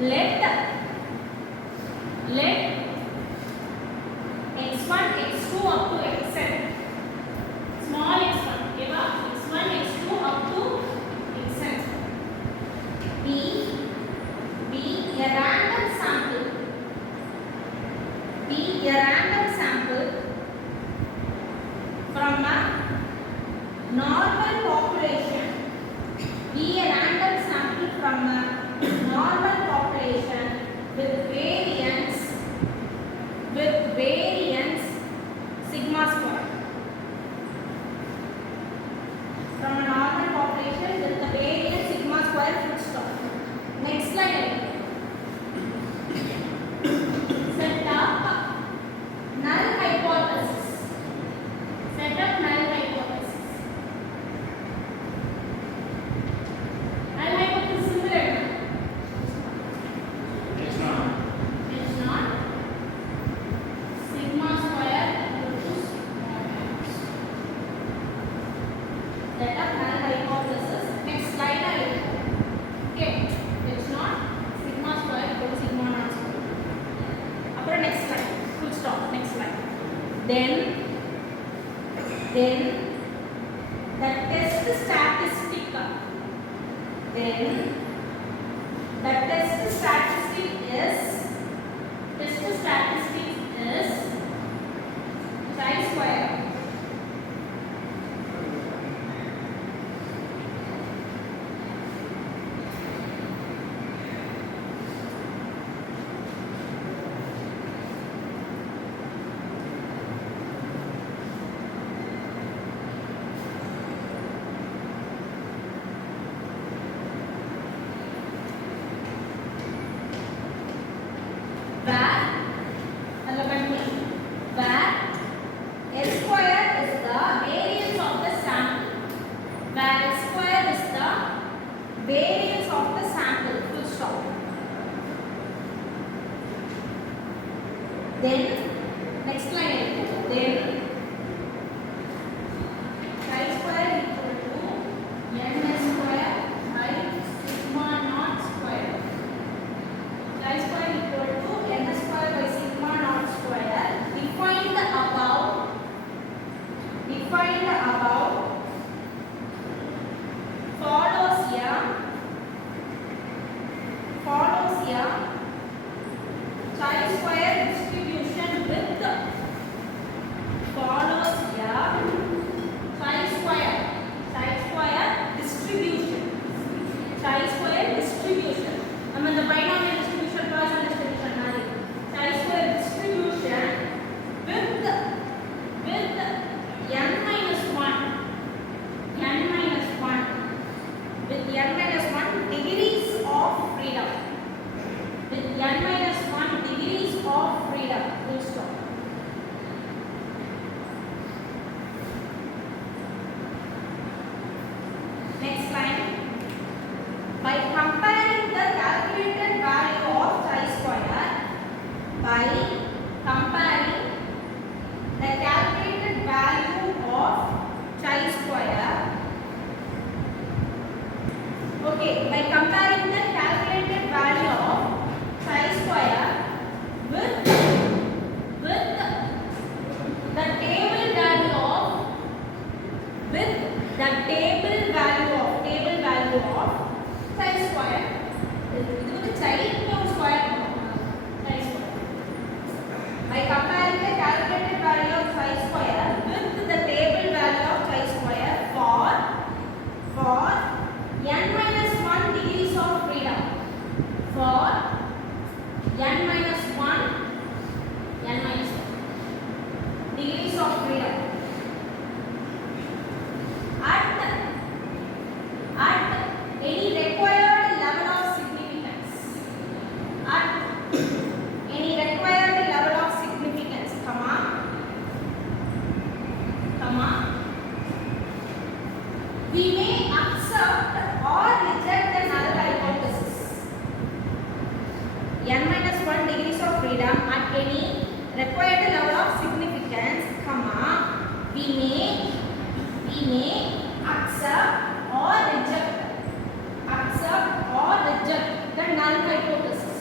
let x1 x2 up to xn, small x1 okay x1 x2 up to xn, b a random sample, from a normal population, be a random sample from a normal population with variance sigma square, from a normal population with the variance sigma square full stop. Next slide. Set up null hypothesis. Null hypothesis similar. H naught sigma square equal to sigma naught. Set up null hypothesis. Next slide. Okay. H naught sigma square equal to sigma naught square. After next slide. Full stop. Next slide. Then the test statistic. Is chi square where S square is the variance of the sample, full stop. Then next line, then chi square equal to ns square by sigma naught square. Chi square equal to ns square by sigma naught square. Defined above follows here chi square distribution with follows here chi square distribution. I mean the binomial distribution, Poisson distribution mari chi square distribution with n minus 1 degrees of freedom. With n minus 1 degrees of freedom. Full stop. Next line. By comparing the calculated value of chi square, okay, by comparing the calculated value of chi square with the table value of chi square. This is the chi square. By comparing the calculated value of chi square with the table value of chi square for n minus 1 degrees of freedom. For n minus 1 degrees of freedom. At any required level of significance. We may accept or reject the null hypothesis. N minus 1 degrees of freedom at any required level of significance, we may accept or reject the null hypothesis.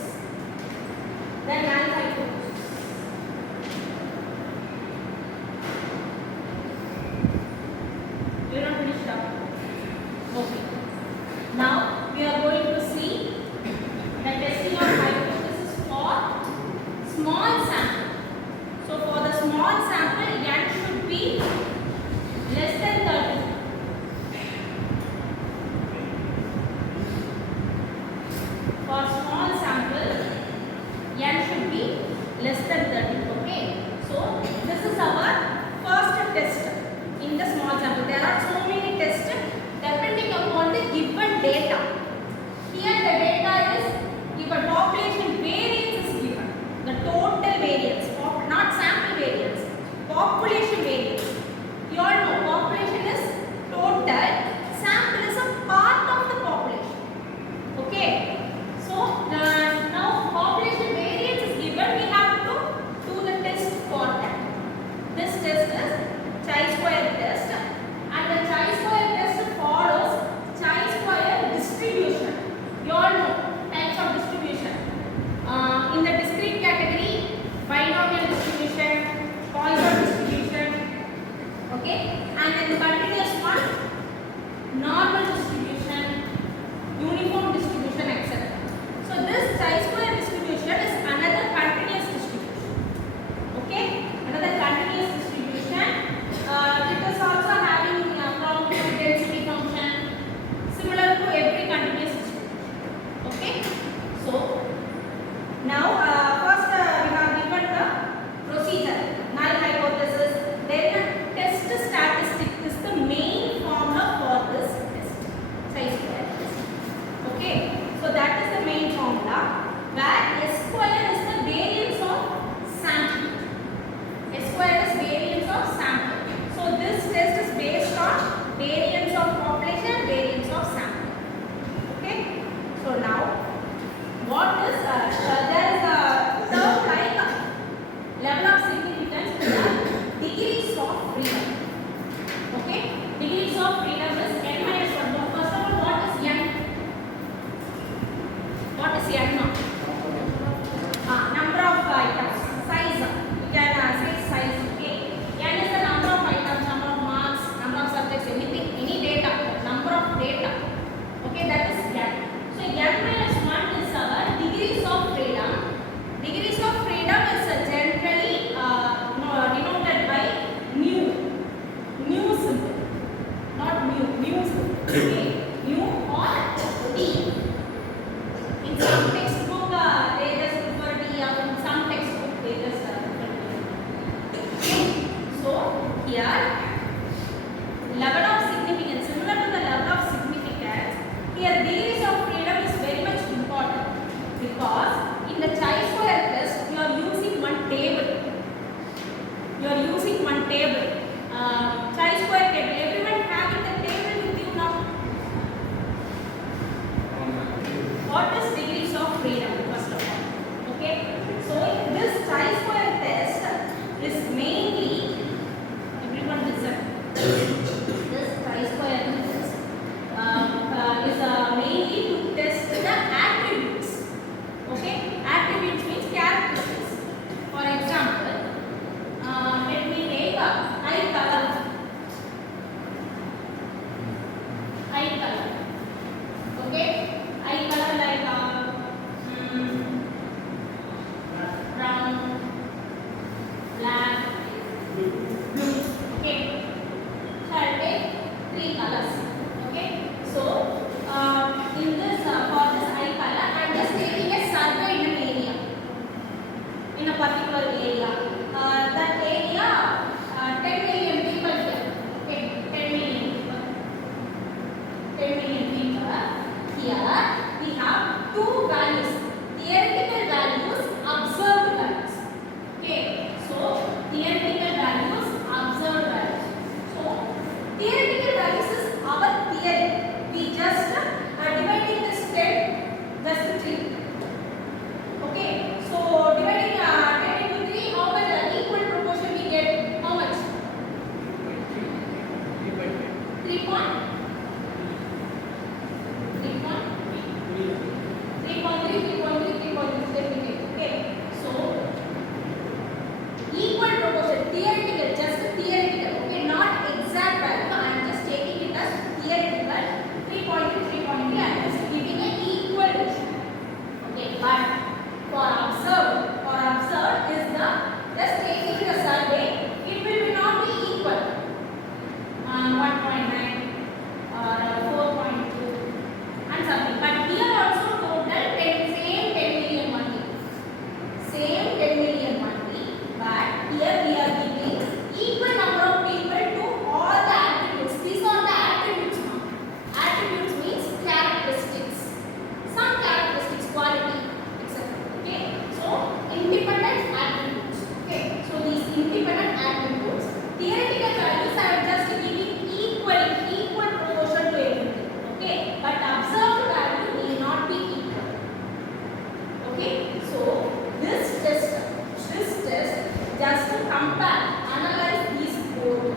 compare, analyze these both.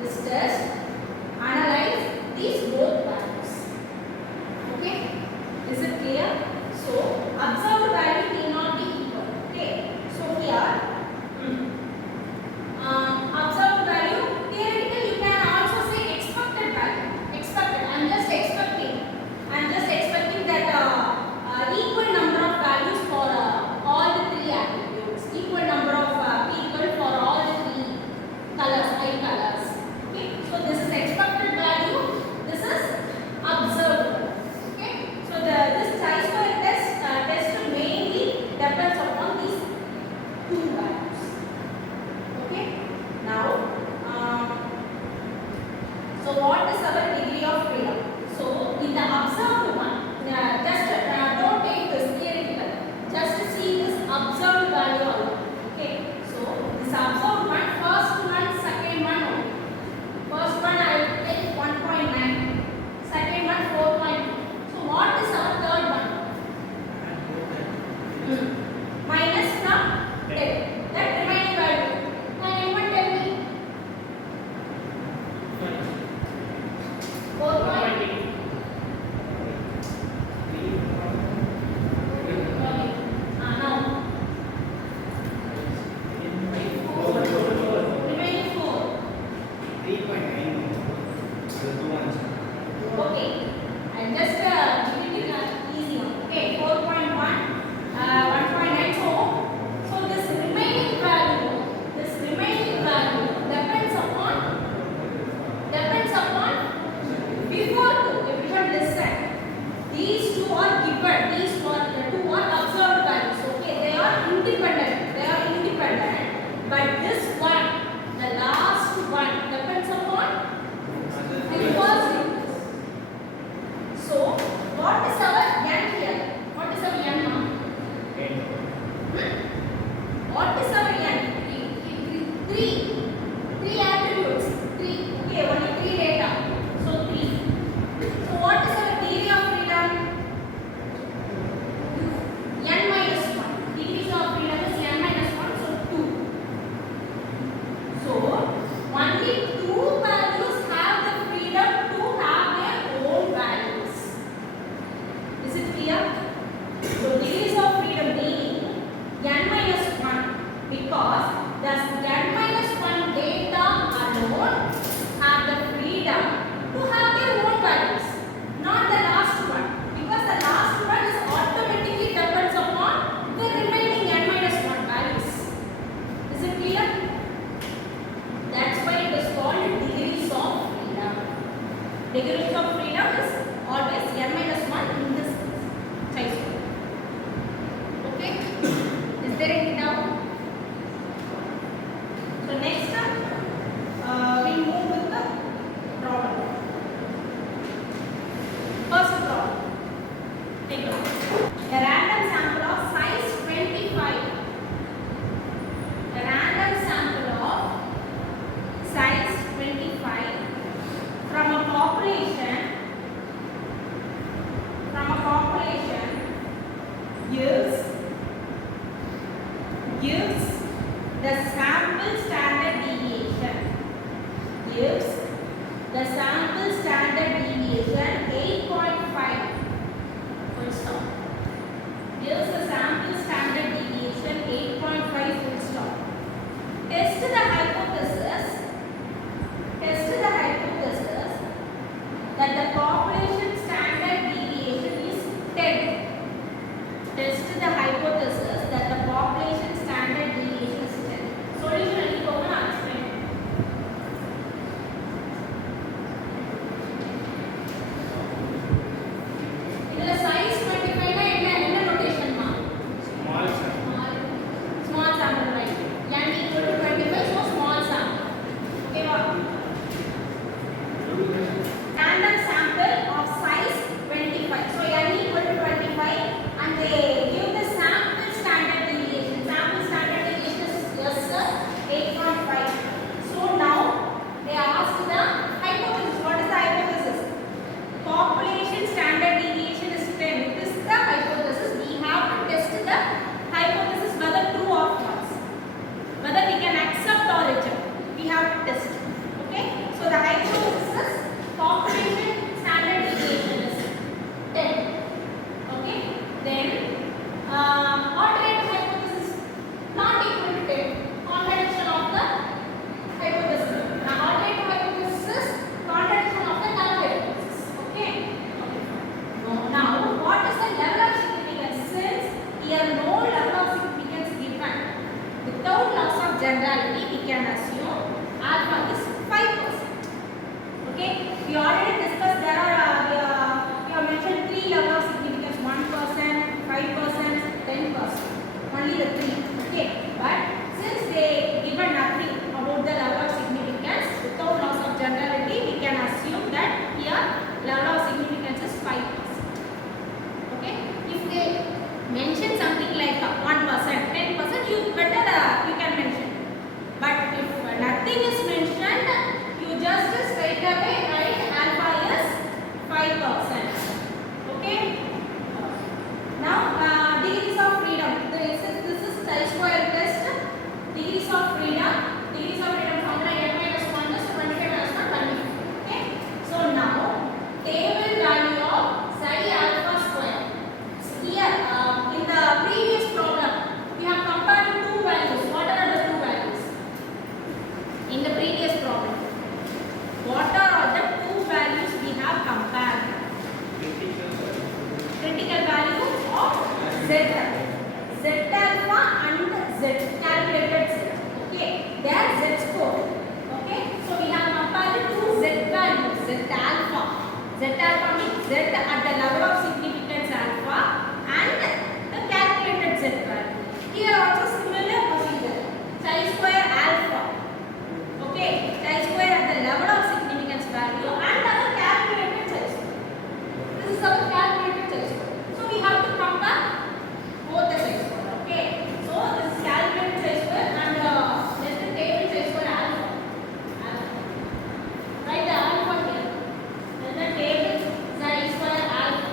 This test analyze these both values. Okay, is it clear? So observed value may not be equal. Okay, so here observed value, theoretically you can also say expected value. Expected, I am just expecting that equal number of values for all the three attributes, equal number of people for all the three colors, eye colors. Okay, so this is expected value, this is observed. Okay, so this chi-square test mainly depends upon these two values. Okay, now so what is our degree of freedom? So in the observed one, just don't take this theoretical, just see this observed value only. Okay, so this observed one, first one, second one only. First one I will take 1.9, second one 4.2. So what is our third one? Minus from 10. That remaining value. Can anyone tell me? 4.8. Now remaining 4. 3.9. Okay, and just giving it an easy one. Okay, 4.1, 1.9. So this remaining value depends upon before two. Everyone listen. These two are given. These two are observed values. Okay, they are independent. But this one, the last one, depends upon the first input. So what is our n here? What is our n now? What is our n? Three attributes. Three. Okay, only three data. So 3. So what is our degree of freedom? N minus 1. Degrees of freedom is n minus 1. So 2. So only two values have the freedom to have their own values. Is it clear? So degrees of freedom meaning n minus 1, because the n minus 1 data alone have the freedom to have their own values, not the last one, because the last one is automatically depends upon the remaining n minus 1 values. Is it clear? That's why it is called degrees of freedom. Degrees of freedom is always n minus 1 in this chi-square. Okay? Is there any doubt? So next we move with the problem. First problem. Take a look. A random sample of size 25. A random sample of size 25 from a population gives the sample standard deviation. Gives the sample standard deviation 8.5. Full stop. Gives the sample standard deviation 8.5 full stop. Test the hypothesis that the population standard deviation is 10. Test the hypothesis that the population standard deviation is 10. Solution will go on explain. இதுல size 25 னா என்ன notation மா? Z alpha and Z calculated Z. Okay, they are Z score. Okay, so we have compared two Z values. Z alpha means Z at the level of significance alpha and the calculated Z value. Here also similar procedure. Chi square alpha. Okay, chi square at the level of significance value and our calculated chi square. This is our calculated chi square. So we have to compare both the chi square. Okay, so this is calculated chi square and let the table chi square alpha. Write the alpha here. Then the table chi square alpha.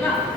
ஓகேவா